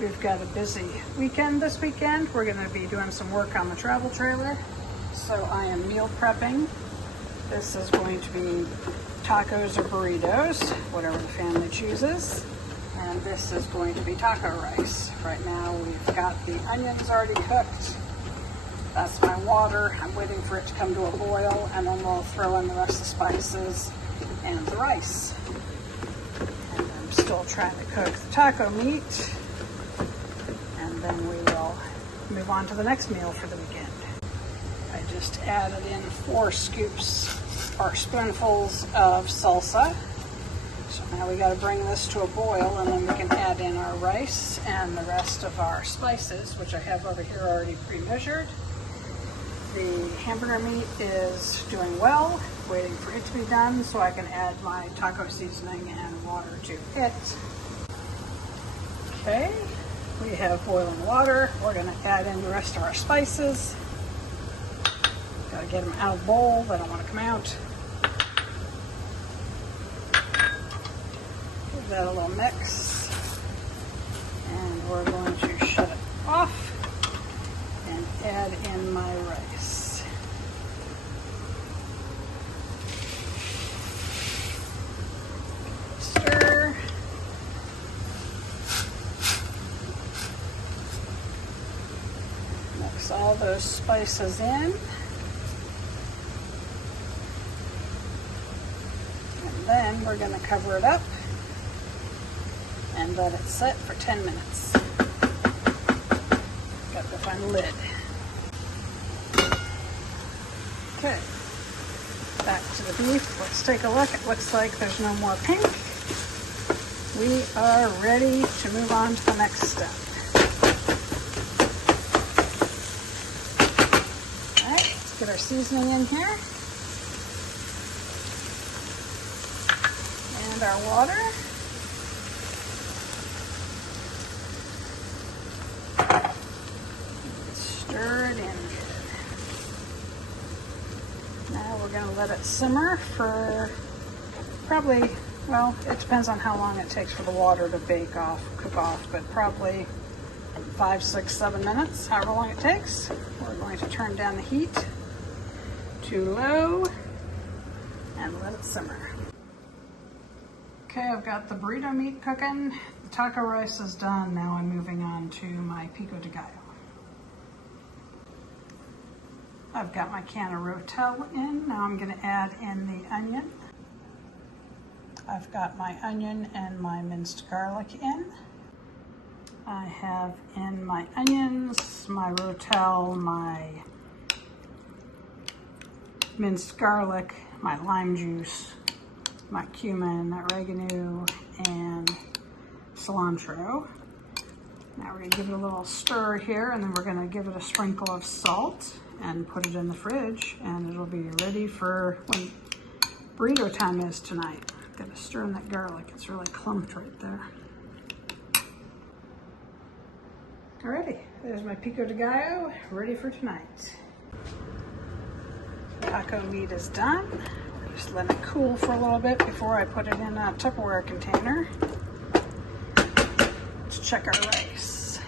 We've got a busy weekend this weekend. We're going to be doing some work on the travel trailer. So I am meal prepping. This is going to be tacos or burritos, whatever the family chooses. And this is going to be taco rice. Right now we've got the onions already cooked. That's my water. I'm waiting for it to come to a boil, and then we'll throw in the rest of the spices and the rice. And I'm still trying to cook the taco meat. And then we will move on to the next meal for the weekend. I just added in 4 scoops or spoonfuls of salsa. So now we got to bring this to a boil, and then we can add in our rice and the rest of our spices, which I have over here already pre-measured. The hamburger meat is doing well, waiting for it to be done so I can add my taco seasoning and water to it. Okay. We have boiling water. We're going to add in the rest of our spices. Got to get them out of the bowl. They don't want to come out. Give that a little mix. And we're going to shut it off and add in my rice. Stir. Mix all those spices in. And then we're going to cover it up and let it sit for 10 minutes. Got to find the lid. Okay, back to the beef. Let's take a look. It looks like there's no more pink. We are ready to move on to the next step. Get our seasoning in here and our water. Stir it in good. Now we're going to let it simmer for probably, well, it depends on how long it takes for the water to cook off, but probably 5, 6, 7 minutes, however long it takes. We're going to turn down the heat to low and let it simmer. Okay, I've got the burrito meat cooking. The taco rice is done. Now I'm moving on to my Pico De Galo. I've got my can of Rotel in. Now I'm going to add in the onion. I've got my onion and my minced garlic in. I have in my onions, my Rotel, my minced garlic, my lime juice, my cumin, oregano, and cilantro. Now we're going to give it a little stir here, and then we're going to give it a sprinkle of salt and put it in the fridge, and it'll be ready for when burrito time is tonight. Got to stir in that garlic. It's really clumped right there. Alrighty, there's my Pico De Gallo, ready for tonight. Taco meat is done. Just let it cool for a little bit before I put it in a Tupperware container. Let's check our rice.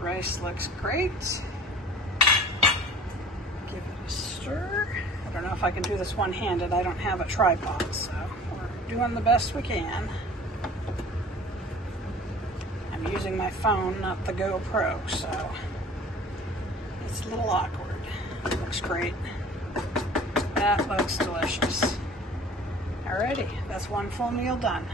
Rice looks great. Give it a stir. I don't know if I can do this one-handed. I don't have a tripod, so we're doing the best we can. I'm using my phone, not the GoPro, so it's a little awkward. Looks great. That looks delicious. Alrighty, that's one full meal done.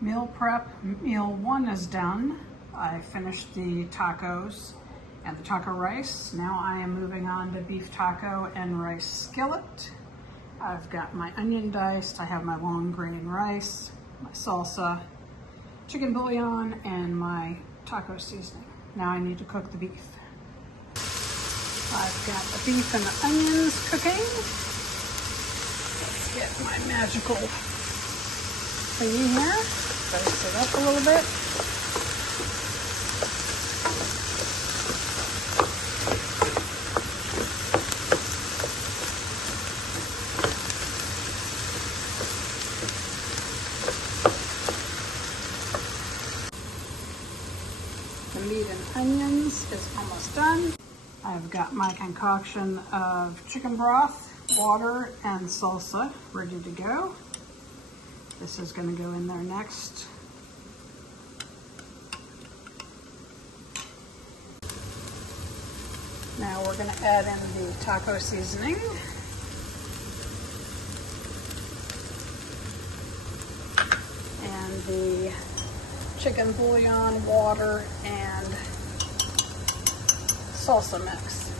Meal prep, meal 1 is done. I finished the tacos and the taco rice. Now I am moving on to beef taco and rice skillet. I've got my onion diced, I have my long grain rice, my salsa, chicken bouillon, and my taco seasoning. Now I need to cook the beef. I've got the beef and the onions cooking. Let's get my magical thingy here. Dice it up a little bit. onions is almost done. I've got my concoction of chicken broth, water, and salsa ready to go. This is going to go in there next. Now we're going to add in the taco seasoning. And the chicken bouillon, water, and salsa mix.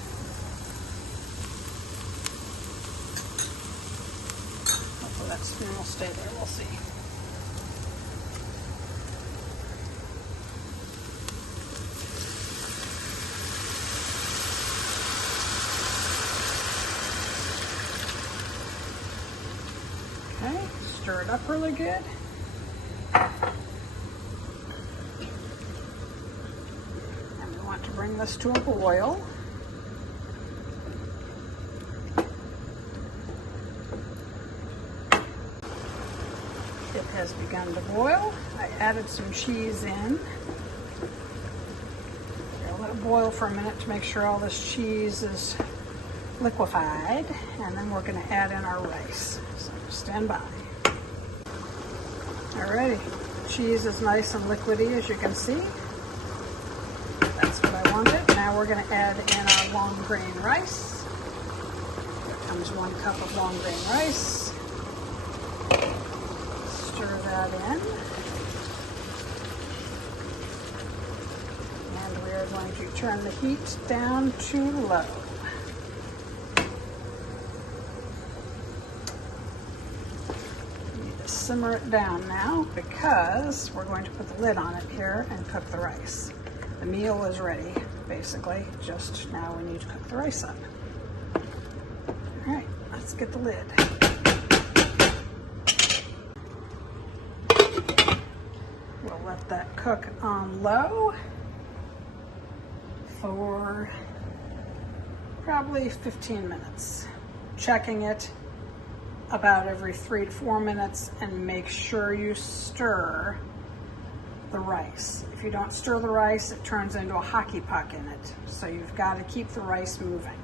Hopefully that spoon will stay there, we'll see. Okay, stir it up really good. To bring this to a boil. It has begun to boil. I added some cheese in. I'll let it boil for a minute to make sure all this cheese is liquefied, and then we're going to add in our rice. So stand by. Alrighty, cheese is nice and liquidy, as you can see. That's what I wanted. Now we're going to add in our long grain rice. Here comes 1 cup of long grain rice. Stir that in. And we are going to turn the heat down to low. We need to simmer it down now because we're going to put the lid on it here and cook the rice. The meal is ready, basically. Just now we need to cook the rice up. All right, let's get the lid. We'll let that cook on low for probably 15 minutes. Checking it about every 3 to 4 minutes, and make sure you stir the rice. If you don't stir the rice, it turns into a hockey puck in it. So you've got to keep the rice moving.